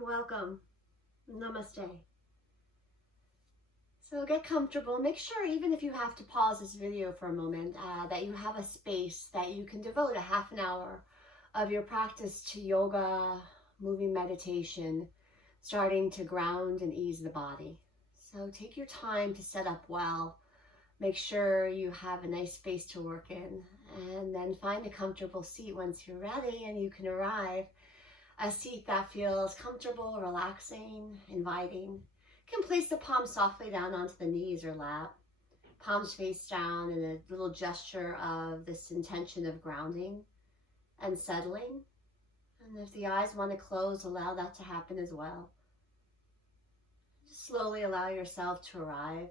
Welcome. Namaste. So get comfortable. Make sure, even if you have to pause this video for a moment, that you have a space that you can devote a half an hour of your practice to yoga, moving meditation, starting to ground and ease the body. So take your time to set up well. Make sure you have a nice space to work in, and then find a comfortable seat once you're ready and you can arrive. A seat that feels comfortable, relaxing, inviting. You can place the palms softly down onto the knees or lap. Palms face down in a little gesture of this intention of grounding and settling. And if the eyes want to close, allow that to happen as well. Just slowly allow yourself to arrive.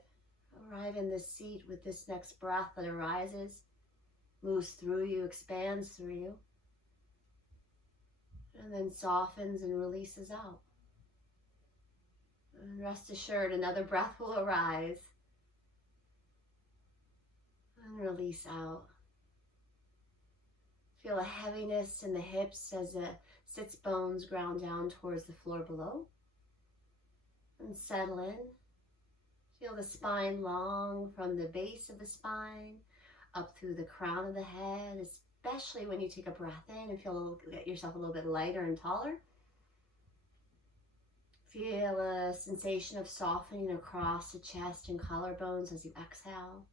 Arrive in this seat with this next breath that arises, moves through you, expands through you, and then softens and releases out. And rest assured, another breath will arise and release out. Feel a heaviness in the hips as the sits bones ground down towards the floor below. And settle in. Feel the spine long from the base of the spine up through the crown of the head, especially when you take a breath in and get yourself a little bit lighter and taller. Feel a sensation of softening across the chest and collarbones as you exhale.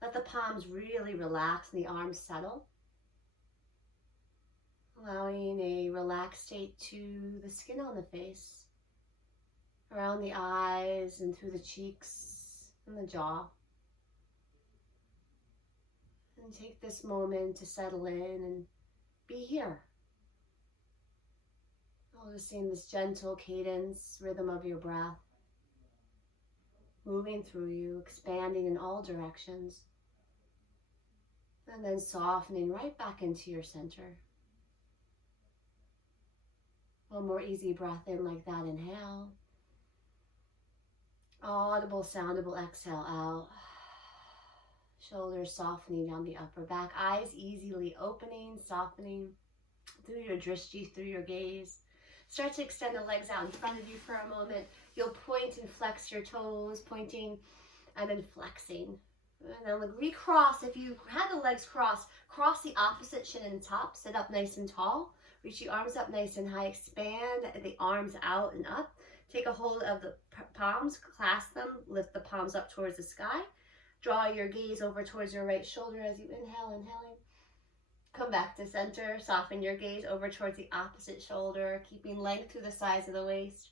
Let the palms really relax and the arms settle. Allowing a relaxed state to the skin on the face, around the eyes and through the cheeks and the jaw. And take this moment to settle in and be here. Noticing this gentle cadence, rhythm of your breath, moving through you, expanding in all directions, and then softening right back into your center. One more easy breath in like that, inhale. Audible, soundable exhale out. Shoulders softening down the upper back, eyes easily opening, softening through your drishti, through your gaze. Start to extend the legs out in front of you for a moment. You'll point and flex your toes, pointing and then flexing. And then recross. If you had the legs cross the opposite shin and top. Sit up nice and tall. Reach the arms up nice and high. Expand the arms out and up. Take a hold of the palms, clasp them, lift the palms up towards the sky. Draw your gaze over towards your right shoulder as you inhale, inhaling. Come back to center, soften your gaze over towards the opposite shoulder, keeping length through the sides of the waist.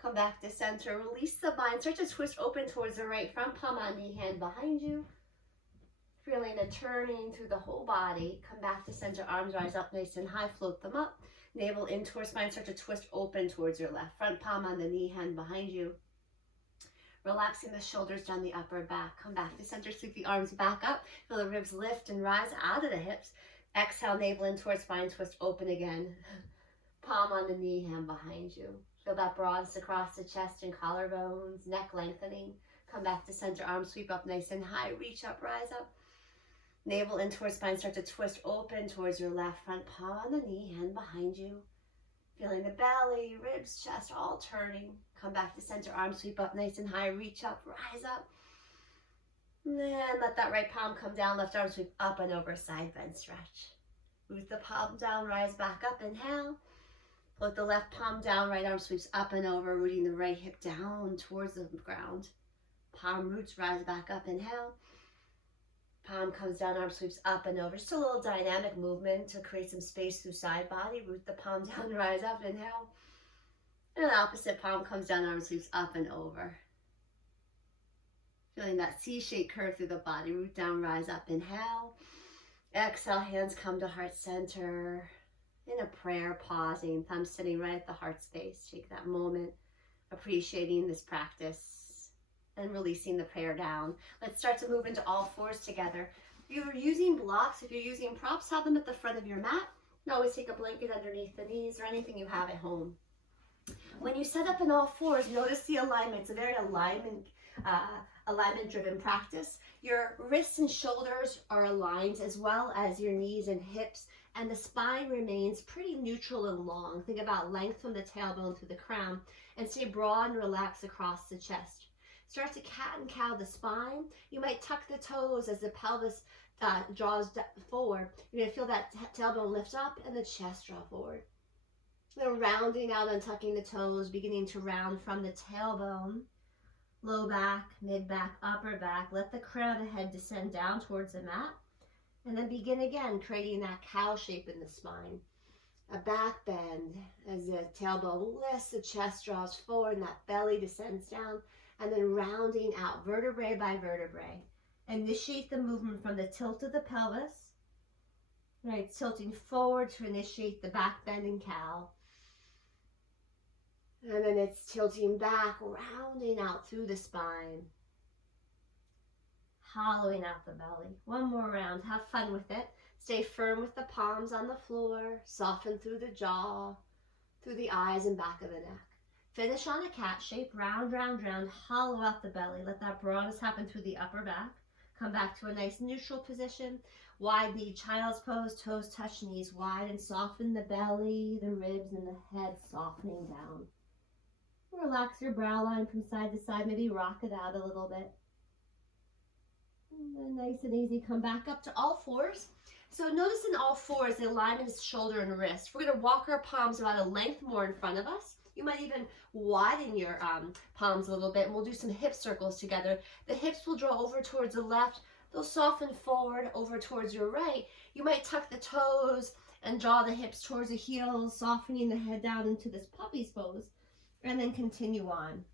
Come back to center, release the bind, start to twist open towards the right, front palm on knee, hand behind you. Feeling a turning through the whole body. Come back to center, arms rise up nice and high, float them up. Navel in towards spine, start to twist open towards your left. Front palm on the knee, hand behind you. Relaxing the shoulders down the upper back. Come back to center, sweep the arms back up. Feel the ribs lift and rise out of the hips. Exhale, navel in towards spine, twist open again. Palm on the knee, hand behind you. Feel that broadness across the chest and collarbones, neck lengthening. Come back to center, arms sweep up nice and high. Reach up, rise up. Navel in towards spine, start to twist open towards your left. Front palm on the knee, hand behind you. Feeling the belly, ribs, chest all turning. Come back to center, arms sweep up nice and high. Reach up, rise up. And then let that right palm come down, left arm sweep up and over, side bend stretch. Root the palm down, rise back up, inhale. Float the left palm down, right arm sweeps up and over, rooting the right hip down towards the ground. Palm roots, rise back up, inhale. Palm comes down, arm sweeps up and over. Just a little dynamic movement to create some space through side body. Root the palm down, rise up, inhale. And the opposite palm comes down, arm sweeps up and over. Feeling that C-shaped curve through the body. Root down, rise up, inhale. Exhale, hands come to heart center. In a prayer, pausing, thumb sitting right at the heart space. Take that moment, appreciating this practice, and releasing the prayer down. Let's start to move into all fours together. If you're using blocks, if you're using props, have them at the front of your mat. You can always take a blanket underneath the knees or anything you have at home. When you set up in all fours, notice the alignment. It's a very alignment-driven practice. Your wrists and shoulders are aligned, as well as your knees and hips and the spine remains pretty neutral and long. Think about length from the tailbone through the crown, and stay broad and relaxed across the chest. Start to cat and cow the spine. You might tuck the toes as the pelvis draws forward. You're gonna feel that tailbone lift up and the chest draw forward. Then rounding out and tucking the toes, beginning to round from the tailbone, low back, mid back, upper back. Let the crown of the head descend down towards the mat. And then begin again, creating that cow shape in the spine. A back bend as the tailbone lifts, the chest draws forward, and that belly descends down. And then rounding out vertebrae by vertebrae. Initiate the movement from the tilt of the pelvis, right? Tilting forward to initiate the back bend and cow. And then it's tilting back, rounding out through the spine. Hollowing out the belly. One more round. Have fun with it. Stay firm with the palms on the floor. Soften through the jaw, through the eyes and back of the neck. Finish on a cat shape. Round, round, round. Hollow out the belly. Let that broadness happen through the upper back. Come back to a nice neutral position. Wide knee, child's pose. Toes touch knees wide, and soften the belly, the ribs, and the head softening down. Relax your brow line from side to side. Maybe rock it out a little bit. And then nice and easy, come back up to all fours. So notice in all fours, the alignment is shoulder and wrist. We're gonna walk our palms about a length more in front of us. You might even widen your palms a little bit, and we'll do some hip circles together. The hips will draw over towards the left. They'll soften forward over towards your right. You might tuck the toes and draw the hips towards the heels, softening the head down into this puppy's pose, and then continue on.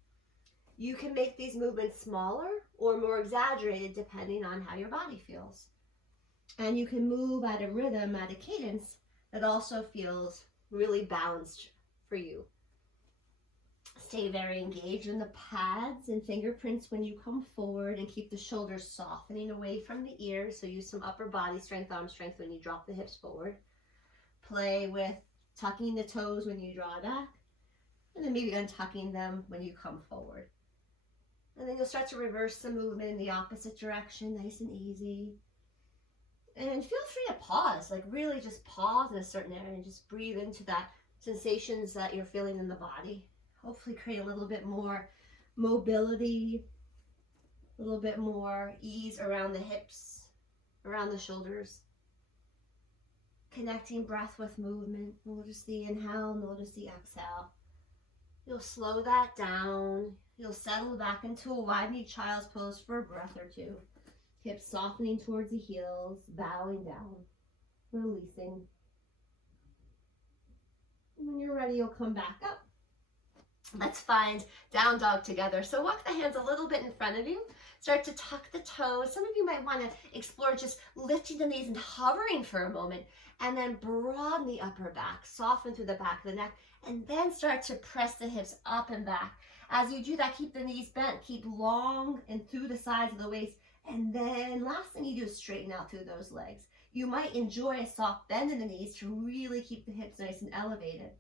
You can make these movements smaller or more exaggerated depending on how your body feels. And you can move at a rhythm, at a cadence that also feels really balanced for you. Stay very engaged in the pads and fingerprints when you come forward, and keep the shoulders softening away from the ears. So use some upper body strength, arm strength when you drop the hips forward. Play with tucking the toes when you draw back, and then maybe untucking them when you come forward. And then you'll start to reverse the movement in the opposite direction, nice and easy. And feel free to pause, like really just pause in a certain area and just breathe into that sensations that you're feeling in the body. Hopefully create a little bit more mobility, a little bit more ease around the hips, around the shoulders. Connecting breath with movement. Notice the inhale, notice the exhale. You'll slow that down. You'll settle back into a wide knee child's pose for a breath or two. Hips softening towards the heels, bowing down, releasing. And when you're ready, you'll come back up. Let's find down dog together. So walk the hands a little bit in front of you. Start to tuck the toes. Some of you might want to explore just lifting the knees and hovering for a moment, and then broaden the upper back, soften through the back of the neck, and then start to press the hips up and back. As you do that, keep the knees bent, keep long and through the sides of the waist, and then last thing you do is straighten out through those legs. You might enjoy a soft bend in the knees to really keep the hips nice and elevated.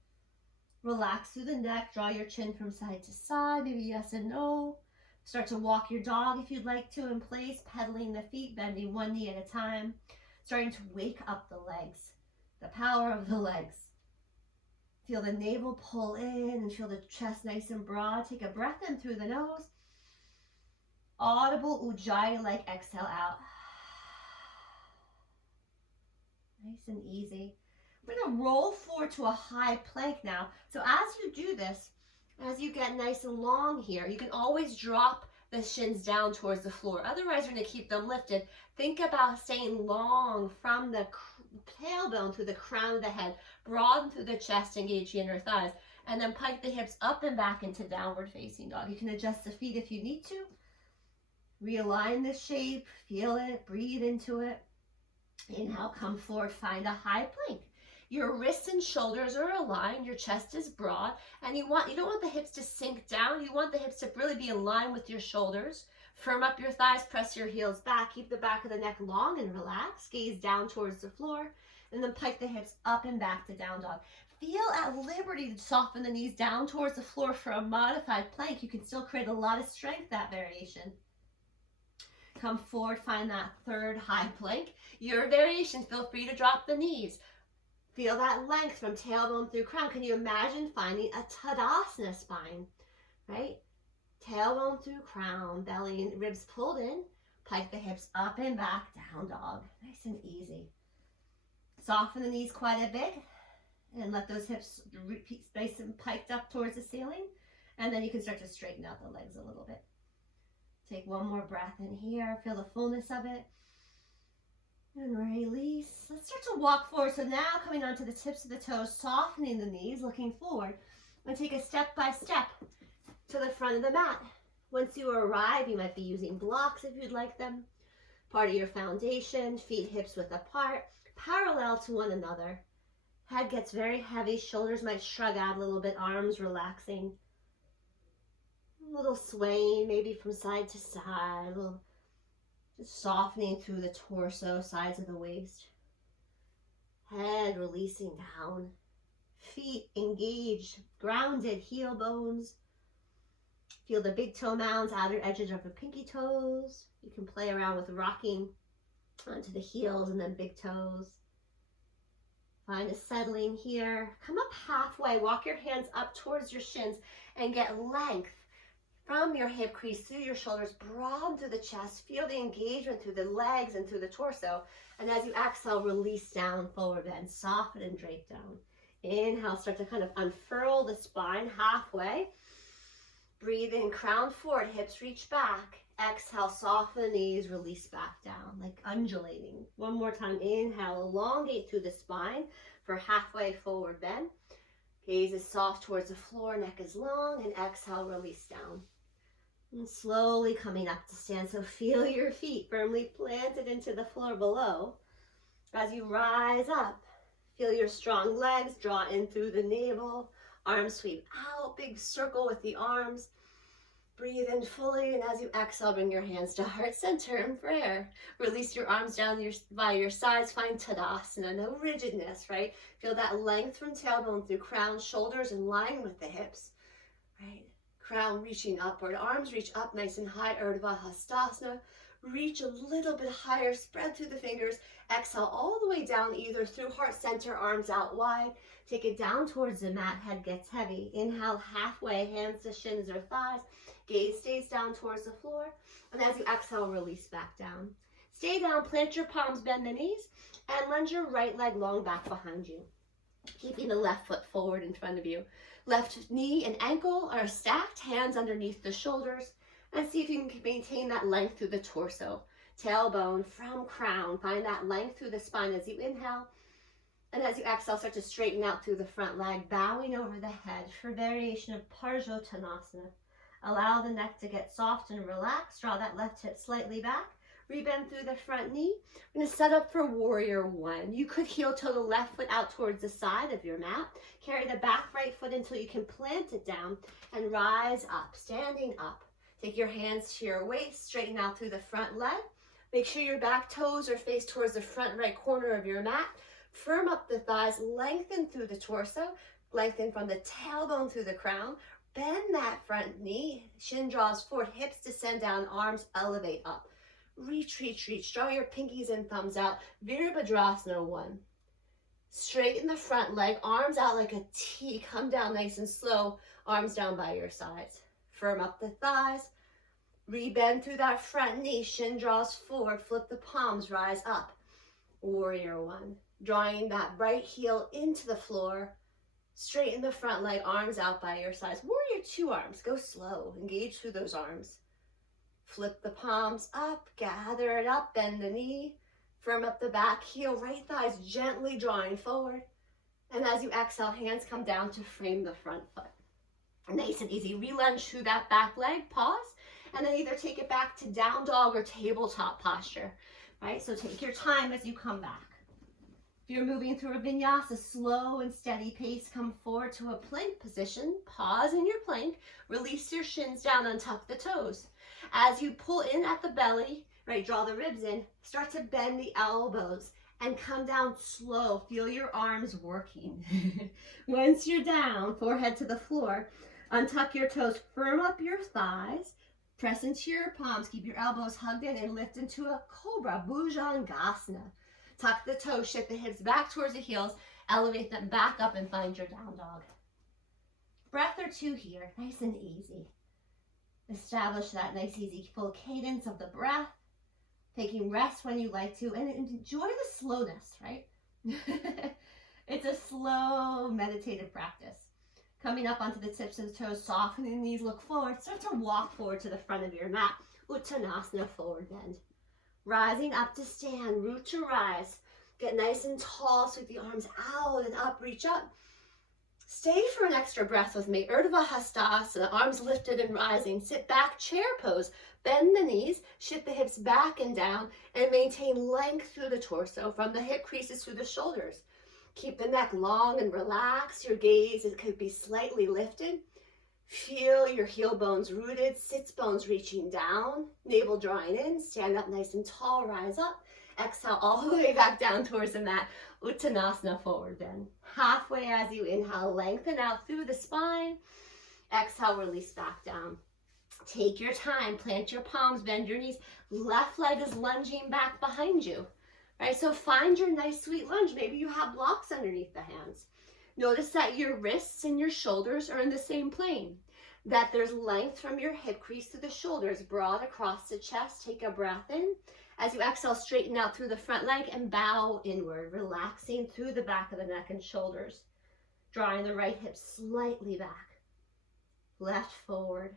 Relax through the neck, draw your chin from side to side, maybe yes and no. Start to walk your dog if you'd like to in place, pedaling the feet, bending one knee at a time. Starting to wake up the legs, the power of the legs. Feel the navel pull in and feel the chest nice and broad. Take a breath in through the nose. Audible Ujjayi-like exhale out. Nice and easy. We're going to roll forward to a high plank now. So as you do this, as you get nice and long here, you can always drop the shins down towards the floor. Otherwise, you're going to keep them lifted. Think about staying long from the tailbone through the crown of the head. Broaden through the chest, engage the inner thighs. And then pike the hips up and back into downward facing dog. You can adjust the feet if you need to. Realign the shape, feel it, breathe into it. Inhale, come forward, find a high plank. Your wrists and shoulders are aligned, your chest is broad, and you don't want the hips to sink down. You want the hips to really be in line with your shoulders. Firm up your thighs, press your heels back, keep the back of the neck long and relaxed. Gaze down towards the floor, and then pike the hips up and back to down dog. Feel at liberty to soften the knees down towards the floor for a modified plank. You can still create a lot of strength that variation. Come forward, find that third high plank. Your variation, feel free to drop the knees. Feel that length from tailbone through crown. Can you imagine finding a Tadasana spine, right? Tailbone through crown, belly and ribs pulled in, pike the hips up and back, down dog. Nice and easy. Soften the knees quite a bit and let those hips repeat nice and piked up towards the ceiling. And then you can start to straighten out the legs a little bit. Take one more breath in here, feel the fullness of it. And release. Let's start to walk forward. So now coming onto the tips of the toes, softening the knees, looking forward. And take a step by step to the front of the mat. Once you arrive, you might be using blocks if you'd like them. Part of your foundation, feet hips width apart, parallel to one another. Head gets very heavy, shoulders might shrug out a little bit, arms relaxing. A little swaying, maybe from side to side, a little just softening through the torso, sides of the waist. Head releasing down. Feet engaged, grounded, heel bones. Feel the big toe mounds, outer edges of the pinky toes. You can play around with rocking onto the heels and then big toes. Find a settling here. Come up halfway, walk your hands up towards your shins and get length from your hip crease through your shoulders, broaden through the chest. Feel the engagement through the legs and through the torso. And as you exhale, release down, forward bend, soften and drape down. Inhale, start to kind of unfurl the spine halfway. Breathe in, crown forward, hips reach back. Exhale, soften the knees, release back down, like undulating. One more time, inhale, elongate through the spine for halfway forward bend. Gaze is soft towards the floor, neck is long, and exhale, release down. And slowly coming up to stand, so feel your feet firmly planted into the floor below. As you rise up, feel your strong legs draw in through the navel, arms sweep out, big circle with the arms. Breathe in fully, and as you exhale, bring your hands to heart center in prayer. Release your arms down by your sides, find Tadasana, no rigidness, right? Feel that length from tailbone through crown, shoulders in line with the hips, right? Crown reaching upward, arms reach up nice and high, Urdhva Hastasana. Reach a little bit higher, spread through the fingers. Exhale all the way down, either through heart center, arms out wide. Take it down towards the mat, head gets heavy. Inhale halfway, hands to shins or thighs. Gaze stays down towards the floor. And as you exhale, release back down. Stay down, plant your palms, bend the knees, and lunge your right leg long back behind you. Keeping the left foot forward in front of you. Left knee and ankle are stacked, hands underneath the shoulders. And see if you can maintain that length through the torso. Tailbone from crown. Find that length through the spine as you inhale. And as you exhale, start to straighten out through the front leg, bowing over the head for variation of Parsvottanasana. Allow the neck to get soft and relaxed. Draw that left hip slightly back. Rebend through the front knee. We're going to set up for warrior one. You could heel toe the left foot out towards the side of your mat. Carry the back right foot until you can plant it down and rise up, standing up. Take your hands to your waist, straighten out through the front leg. Make sure your back toes are faced towards the front right corner of your mat. Firm up the thighs, lengthen through the torso, lengthen from the tailbone through the crown. Bend that front knee, shin draws forward, hips descend down, arms elevate up. Reach, reach, reach. Draw your pinkies and thumbs out. Virabhadrasana 1. Straighten the front leg, arms out like a T. Come down nice and slow, arms down by your sides. Firm up the thighs. Rebend through that front knee, shin draws forward, flip the palms, rise up. Warrior 1. Drawing that right heel into the floor. Straighten the front leg, arms out by your sides. Warrior 2 arms. Go slow. Engage through those arms. Flip the palms up, gather it up, bend the knee. Firm up the back heel, right thighs gently drawing forward. And as you exhale, hands come down to frame the front foot. Nice and easy. Re-lunge through that back leg, pause, and then either take it back to down dog or tabletop posture, right? So take your time as you come back. If you're moving through a vinyasa, slow and steady pace, come forward to a plank position, pause in your plank, release your shins down, untuck the toes. As you pull in at the belly, right, draw the ribs in, start to bend the elbows and come down slow. Feel your arms working. Once you're down, forehead to the floor, untuck your toes, firm up your thighs, press into your palms, keep your elbows hugged in and lift into a cobra, Bhujangasana. Tuck the toes, shift the hips back towards the heels, Elevate them back up and find your down dog. Breath or two here, nice and easy. Establish that nice, easy, full cadence of the breath, taking rest when you like to, and enjoy the slowness, right? It's a slow, meditative practice. Coming up onto the tips of the toes, softening the knees, look forward. Start to walk forward to the front of your mat. Uttanasana, forward bend. Rising up to stand, root to rise. Get nice and tall, sweep the arms out and up, reach up. Stay for an extra breath with me. Urdhva Hastasana, arms lifted and rising. Sit back, chair pose. Bend the knees, shift the hips back and down, and maintain length through the torso, from the hip creases through the shoulders. Keep the neck long and relax. Your gaze, it could be slightly lifted. Feel your heel bones rooted, sits bones reaching down, navel drawing in. Stand up nice and tall, rise up. Exhale all the way back down towards the mat. Uttanasana, forward bend. Halfway as you inhale, lengthen out through the spine. Exhale, release back down. Take your time, plant your palms, bend your knees. Left leg is lunging back behind you. Right, so find your nice sweet lunge. Maybe you have blocks underneath the hands. Notice that your wrists and your shoulders are in the same plane. That there's length from your hip crease to the shoulders, broad across the chest. Take a breath in. As you exhale, straighten out through the front leg and bow inward, relaxing through the back of the neck and shoulders. Drawing the right hip slightly back. Left forward.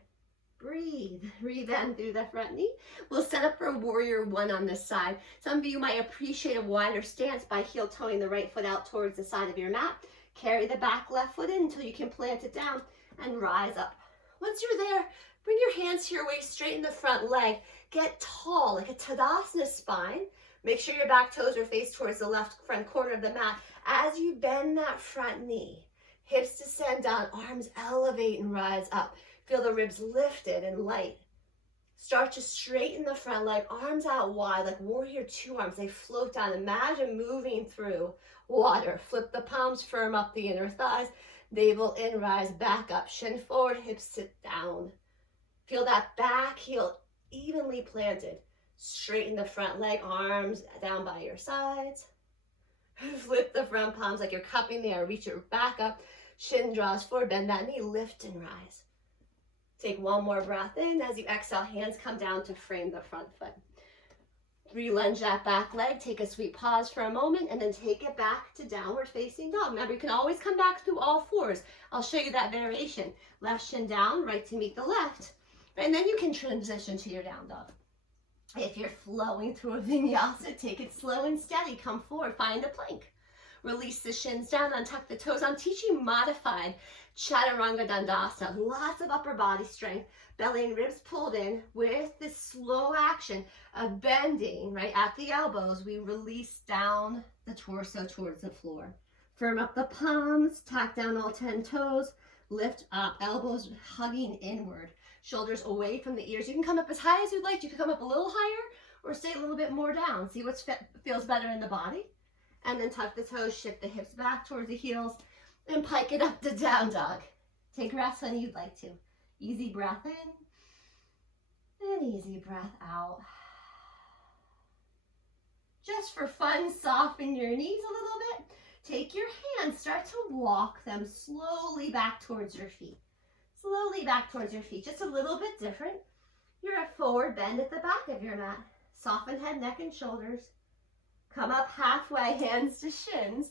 Breathe. Rebend through the front knee. We'll set up for warrior one on this side. Some of you might appreciate a wider stance by heel toeing the right foot out towards the side of your mat. Carry the back left foot in until you can plant it down and rise up. Once you're there, bring your hands to your waist, straighten the front leg. Get tall, like a Tadasana spine. Make sure your back toes are faced towards the left front corner of the mat. As you bend that front knee, hips descend down, arms elevate and rise up. Feel the ribs lifted and light. Start to straighten the front leg, arms out wide, like warrior two arms. They float down. Imagine moving through water. Flip the palms, firm up the inner thighs. Navel in, rise back up. Shin forward, hips sit down. Feel that back heel evenly planted. Straighten the front leg, arms down by your sides. Flip the front palms like you're cupping the air. Reach it back up. Shin draws forward, bend that knee, lift and rise. Take one more breath in. As you exhale, hands come down to frame the front foot. Re-lunge that back leg. Take a sweet pause for a moment and then take it back to downward facing dog. Remember, you can always come back through all fours. I'll show you that variation. Left shin down, right to meet the left. And then you can transition to your down dog. If you're flowing through a vinyasa, take it slow and steady. Come forward, find a plank. Release the shins down, untuck the toes. I'm teaching modified Chaturanga Dandasana. Lots of upper body strength. Belly and ribs pulled in with this slow action of bending, right, at the elbows. We release down the torso towards the floor. Firm up the palms, tack down all 10 toes. Lift up, elbows hugging inward. Shoulders away from the ears. You can come up as high as you'd like. You can come up a little higher or stay a little bit more down. See what feels better in the body. And then tuck the toes, shift the hips back towards the heels, and pike it up to down dog. Take rest when you'd like to. Easy breath in, and easy breath out. Just for fun, soften your knees a little bit. Take your hands, start to walk them slowly back towards your feet. Slowly back towards your feet, just a little bit different. You're at forward bend at the back of your mat. Soften head, neck, and shoulders. Come up halfway, hands to shins.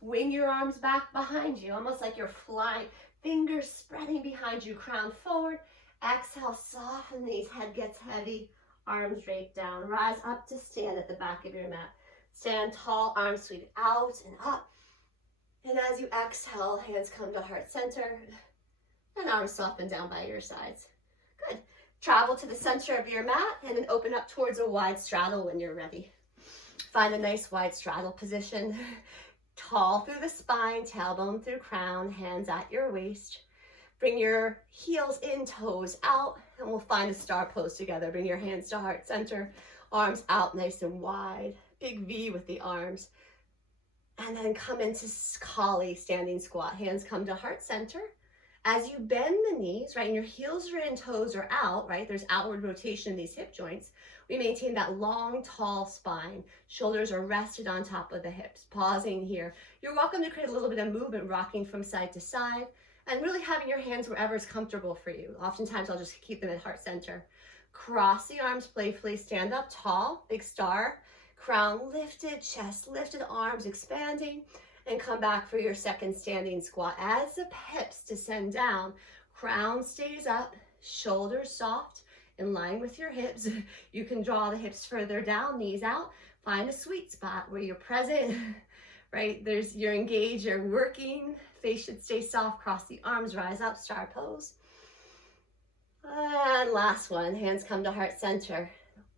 Wing your arms back behind you, almost like you're flying. Fingers spreading behind you, crown forward. Exhale, soften these, head gets heavy. Arms draped down. Rise up to stand at the back of your mat. Stand tall, arms sweep out and up. And as you exhale, hands come to heart center. And arms soften down by your sides. Good. Travel to the center of your mat and then open up towards a wide straddle when you're ready. Find a nice wide straddle position. Tall through the spine, tailbone through crown, hands at your waist. Bring your heels in, toes out, and we'll find a star pose together. Bring your hands to heart center, arms out nice and wide. Big V with the arms. And then come into Kali, standing squat. Hands come to heart center. As you bend the knees, right, and your heels are in, toes are out, right, there's outward rotation in these hip joints, we maintain that long, tall spine. Shoulders are rested on top of the hips. Pausing here. You're welcome to create a little bit of movement, rocking from side to side, and really having your hands wherever is comfortable for you. Oftentimes, I'll just keep them at heart center. Cross the arms playfully, stand up tall, big star, crown lifted, chest lifted, arms expanding, and come back for your second standing squat. As the hips descend down, crown stays up, shoulders soft, in line with your hips. You can draw the hips further down, knees out, find a sweet spot where you're present, right? You're engaged, you're working, face should stay soft, cross the arms, rise up, star pose. And last one, hands come to heart center.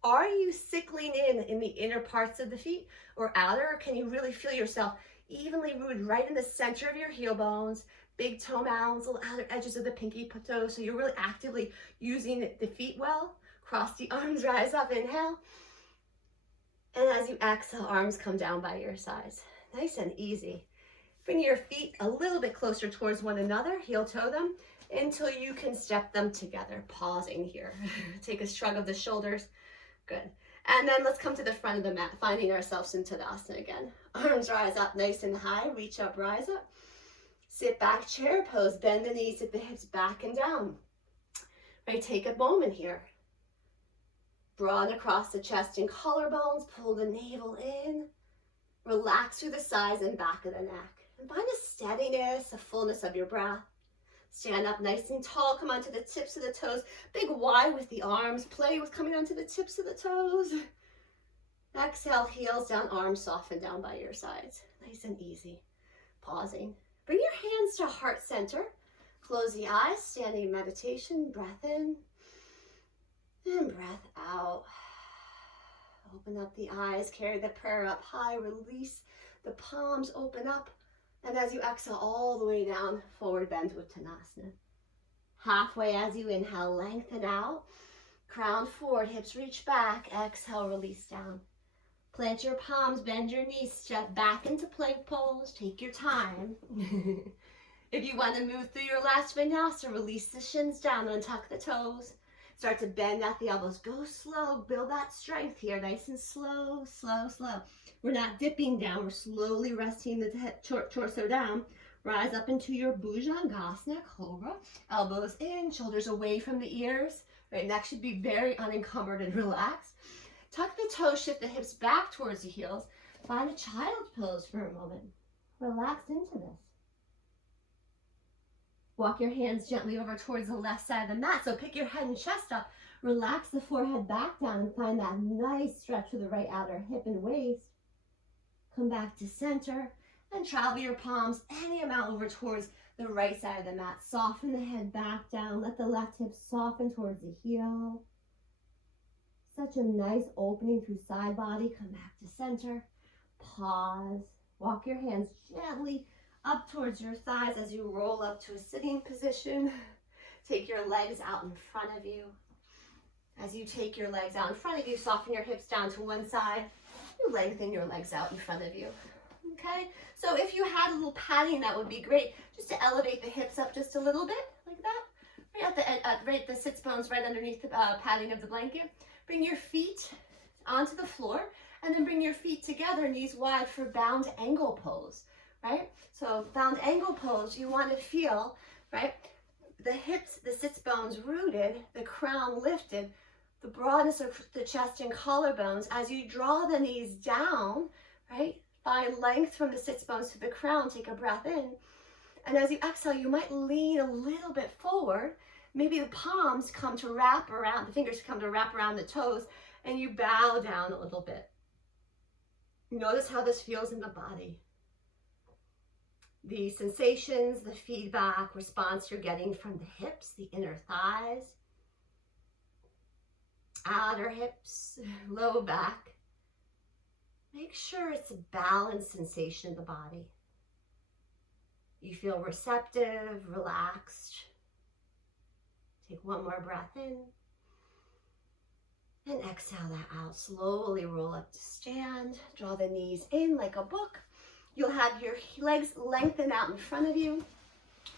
Are you sickling in the inner parts of the feet or outer? Or can you really feel yourself evenly rooted right in the center of your heel bones, big toe mounds, little outer edges of the pinky toes, so you're really actively using the feet well. Cross the arms, rise up, inhale. And as you exhale, arms come down by your sides. Nice and easy. Bring your feet a little bit closer towards one another, heel toe them, until you can step them together. Pausing here. Take a shrug of the shoulders. Good. And then let's come to the front of the mat, finding ourselves into Tadasana again. Arms rise up nice and high, reach up, rise up. Sit back, chair pose, bend the knees, sit the hips back and down. Right, take a moment here. Broaden across the chest and collarbones, pull the navel in. Relax through the sides and back of the neck. And find a steadiness, a fullness of your breath. Stand up nice and tall, come onto the tips of the toes. Big Y with the arms, play with coming onto the tips of the toes. Exhale, heels down, arms soften down by your sides. Nice and easy. Pausing. Bring your hands to heart center. Close the eyes, standing meditation. Breath in and breath out. Open up the eyes, carry the prayer up high, release the palms, open up. And as you exhale all the way down, forward bend to Uttanasana. Halfway as you inhale, lengthen out. Crown forward, hips reach back. Exhale, release down. Plant your palms, bend your knees, step back into plank pose. Take your time. If you want to move through your last vinyasa, release the shins down, untuck the toes. Start to bend at the elbows. Go slow, build that strength here. Nice and slow, slow, slow. We're not dipping down, we're slowly resting the torso down. Rise up into your Bhujangasana, Cobra. Elbows in, shoulders away from the ears. Right, neck should be very unencumbered and relaxed. Tuck the toes, shift the hips back towards the heels. Find a child's pose for a moment. Relax into this. Walk your hands gently over towards the left side of the mat. So pick your head and chest up. Relax the forehead back down and find that nice stretch to the right outer hip and waist. Come back to center and travel your palms any amount over towards the right side of the mat. Soften the head back down. Let the left hip soften towards the heel. Such a nice opening through side body. Come back to center. Pause. Walk your hands gently up towards your thighs as you roll up to a sitting position. Take your legs out in front of you. As you take your legs out in front of you, soften your hips down to one side. You lengthen your legs out in front of you. Okay? So if you had a little padding, that would be great. Just to elevate the hips up just a little bit, like that. Right at the sits bones, right underneath the padding of the blanket. Bring your feet onto the floor, and then bring your feet together, knees wide for bound angle pose. Right? So bound angle pose, you want to feel, right, the hips, the sits bones rooted, the crown lifted, the broadness of the chest and collarbones. As you draw the knees down, right, find length from the sits bones to the crown. Take a breath in. And as you exhale, you might lean a little bit forward. Maybe the palms come to wrap around, the fingers come to wrap around the toes, and you bow down a little bit. Notice how this feels in the body. The sensations, the feedback, response you're getting from the hips, the inner thighs, outer hips, low back. Make sure it's a balanced sensation in the body. You feel receptive, relaxed. Take one more breath in. And exhale that out. Slowly roll up to stand. Draw the knees in like a book. You'll have your legs lengthened out in front of you.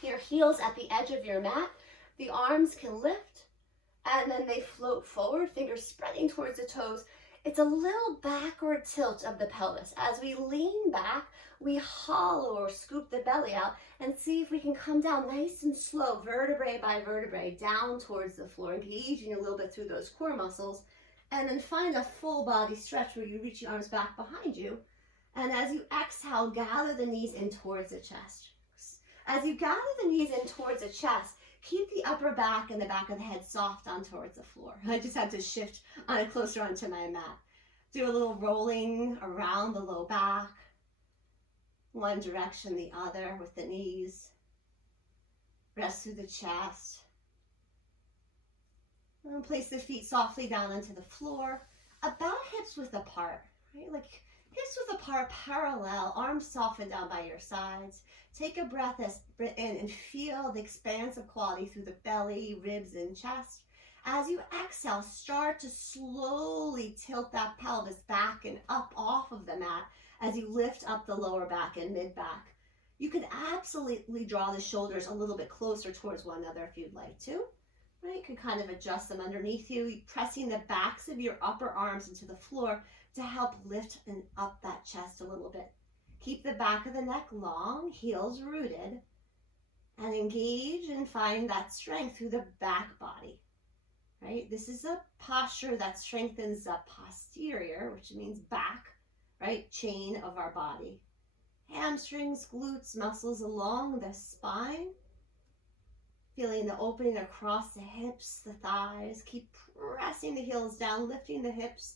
Your heels at the edge of your mat. The arms can lift and then they float forward, fingers spreading towards the toes. It's a little backward tilt of the pelvis. As we lean back, we hollow or scoop the belly out and see if we can come down nice and slow, vertebrae by vertebrae, down towards the floor, engaging a little bit through those core muscles. And then find a full body stretch where you reach your arms back behind you. And as you exhale, gather the knees in towards the chest. As you gather the knees in towards the chest, keep the upper back and the back of the head soft on towards the floor. I just had to shift closer onto my mat. Do a little rolling around the low back, one direction, the other with the knees. Rest through the chest. And place the feet softly down onto the floor, about hips width apart, right? Like hips width apart, parallel, arms softened down by your sides. Take a breath in and feel the expansive quality through the belly, ribs, and chest. As you exhale, start to slowly tilt that pelvis back and up off of the mat as you lift up the lower back and mid back. You can absolutely draw the shoulders a little bit closer towards one another if you'd like to. Right? You can kind of adjust them underneath you, pressing the backs of your upper arms into the floor to help lift and up that chest a little bit. Keep the back of the neck long, heels rooted, and engage and find that strength through the back body. Right? This is a posture that strengthens the posterior, which means back, right, chain of our body. Hamstrings, glutes, muscles along the spine. Feeling the opening across the hips, the thighs. Keep pressing the heels down, lifting the hips,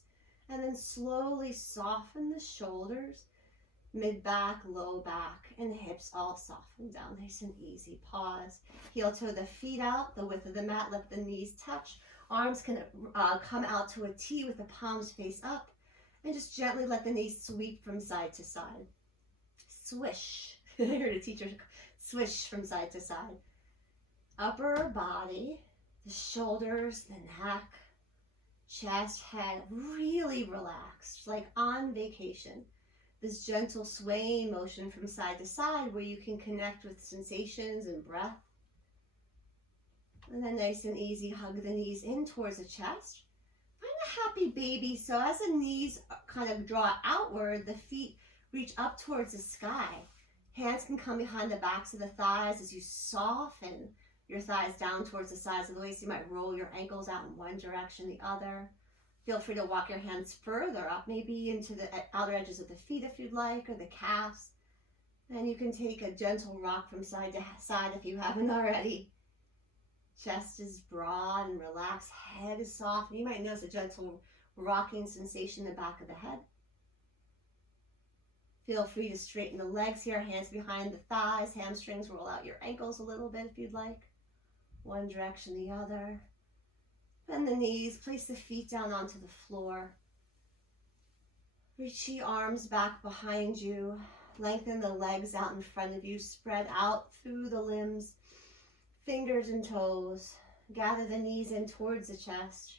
and then slowly soften the shoulders, mid-back, low back, and hips all soften down. Nice and easy. Pause. Heel toe the feet out, the width of the mat, let the knees touch. Arms can come out to a T with the palms face up, and just gently let the knees sweep from side to side. Swish. I heard a teacher swish from side to side. Upper body, the shoulders, the neck, chest, head, really relaxed, like on vacation. This gentle swaying motion from side to side where you can connect with sensations and breath. And then nice and easy, hug the knees in towards the chest. Find a happy baby. So as the knees kind of draw outward, the feet reach up towards the sky. Hands can come behind the backs of the thighs as you soften your thighs down towards the sides of the waist. You might roll your ankles out in one direction, the other. Feel free to walk your hands further up, maybe into the outer edges of the feet if you'd like, or the calves. And you can take a gentle rock from side to side if you haven't already. Chest is broad and relaxed. Head is soft. You might notice a gentle rocking sensation in the back of the head. Feel free to straighten the legs here, hands behind the thighs, hamstrings, roll out your ankles a little bit if you'd like. One direction, the other. Bend the knees, place the feet down onto the floor. Reach the arms back behind you. Lengthen the legs out in front of you. Spread out through the limbs, fingers and toes. Gather the knees in towards the chest.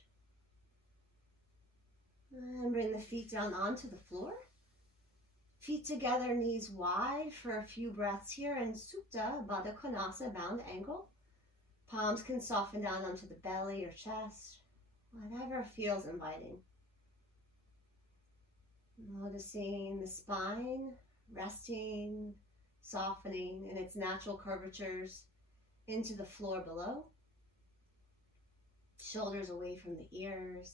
And bring the feet down onto the floor. Feet together, knees wide for a few breaths here in Supta Baddha Konasana, bound angle. Palms can soften down onto the belly or chest, whatever feels inviting. Noticing the spine, resting, softening in its natural curvatures into the floor below. Shoulders away from the ears.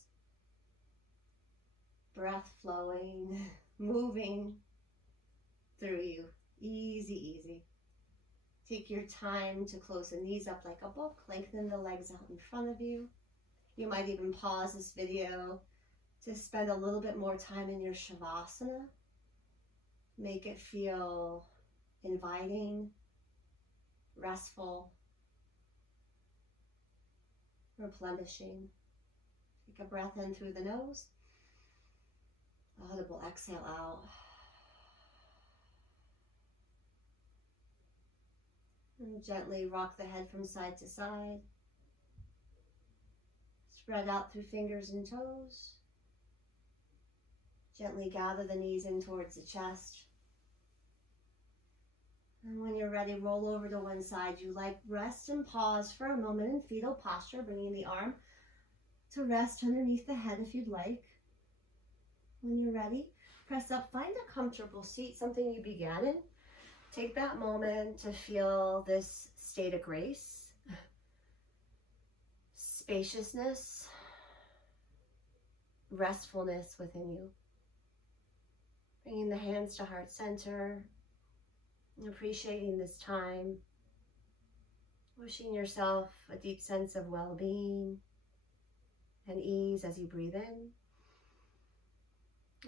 Breath flowing, moving through you. Easy, easy. Take your time to close the knees up like a book. Lengthen the legs out in front of you. You might even pause this video to spend a little bit more time in your Shavasana. Make it feel inviting, restful, replenishing. Take a breath in through the nose. Audible exhale out. And gently rock the head from side to side. Spread out through fingers and toes. Gently gather the knees in towards the chest. And when you're ready, roll over to one side. You like rest and pause for a moment in fetal posture, bringing the arm to rest underneath the head if you'd like. When you're ready, press up, find a comfortable seat, something you began in. Take that moment to feel this state of grace, spaciousness, restfulness within you. Bringing the hands to heart center, appreciating this time, wishing yourself a deep sense of well-being and ease as you breathe in.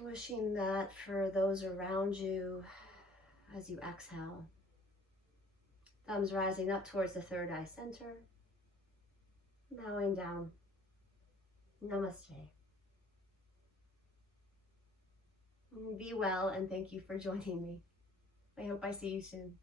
Wishing that for those around you as you exhale. Thumbs rising up towards the third eye center. Bowing down. Namaste. Be well, and thank you for joining me. I hope I see you soon.